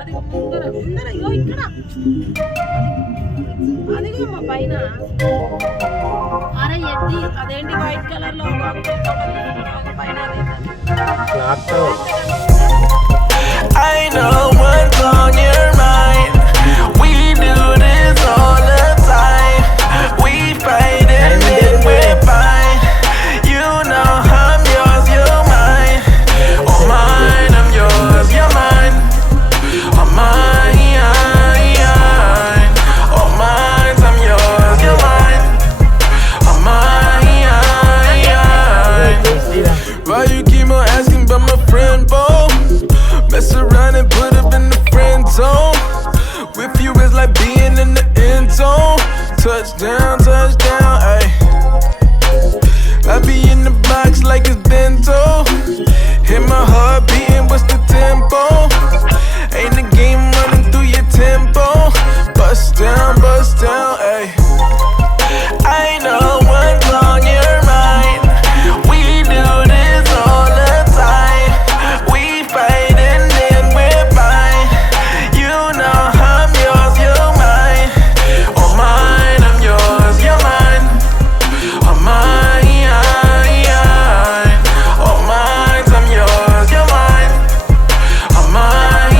అది ముందర ముందర ఇగో ఇక్కడ అదిగో మా పైన అరే ఎడ్డి అదేంటి వైట్ కలర్ లో పైన I know what's on your mind. We do this all the time. We fight and then we're fine. You know I'm yours, you're mine. Oh mine, I'm yours, you're mine. Oh mine, oh mine, I'm yours, you're mine. Oh mine, why you keep on asking about my friend, Bo? Mess around and put up in the friend zone. With you is like being in the end zone. Touchdown, touchdown, ayy. I be in the box like it's bento. Hit my heart beating, what's the tempo? Ain't the game running through your tempo. Bust down, ayy. I know what's on your mind. We do this all the time. We fight and then we're fine. You know I'm yours, you're mine. Oh mine, I'm yours, you're mine. Oh mine, oh mine, I'm yours, you're mine. Oh mine,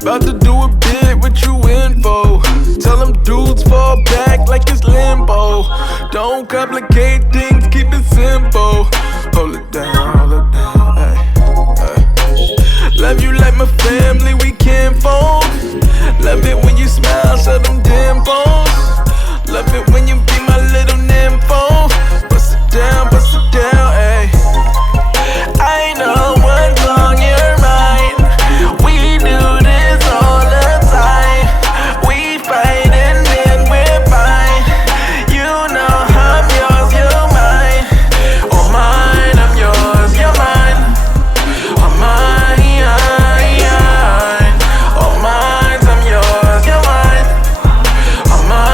about to do a bit, what you in for? Tell them dudes fall back like it's limbo. Don't complicate things, keep it simple. Hold it down, ay, ay. Love you like my family, we can't fold. Love it when you smile, show them dimples. Love it when you be my little nympho. Bust it down, ay. I know what's on your mind. We do this all the time. We fight and then we're fine. You know I'm yours, you're mine. Oh mine, I'm yours, you're mine. Oh mine, oh mine, I'm yours, you're mine. Oh mine.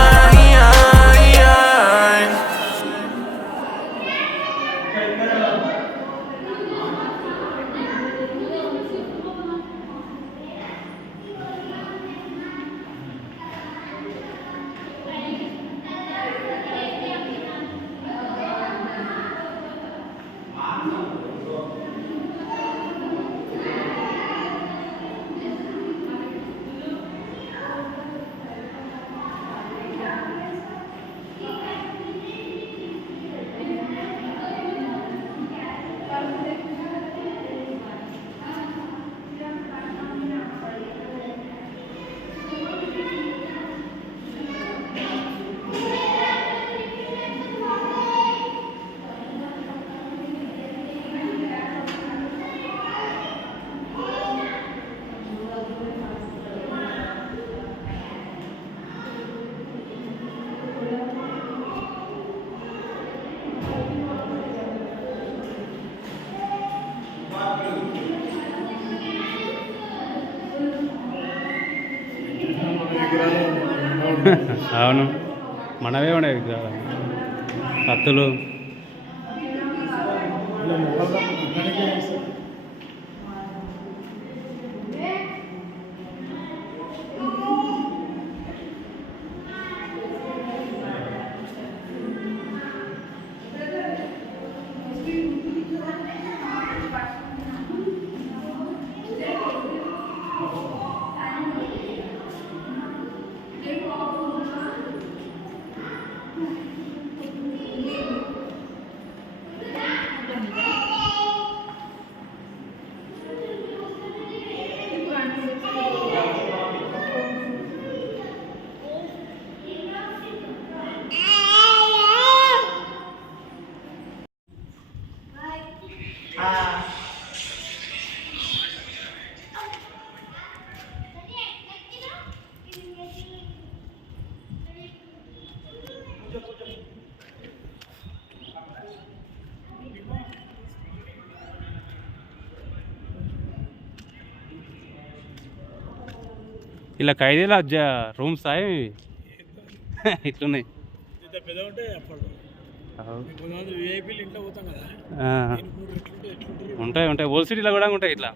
అవును మనవే ఉన్నాయి విగ్రహాలు కత్తులు ఇలా ఖైదీల rooms అవి ఇట్లున్నాయి. ఉంటాయి ఉంటాయి ఓల్డ్ సిటీలో కూడా ఉంటాయి ఇట్లా.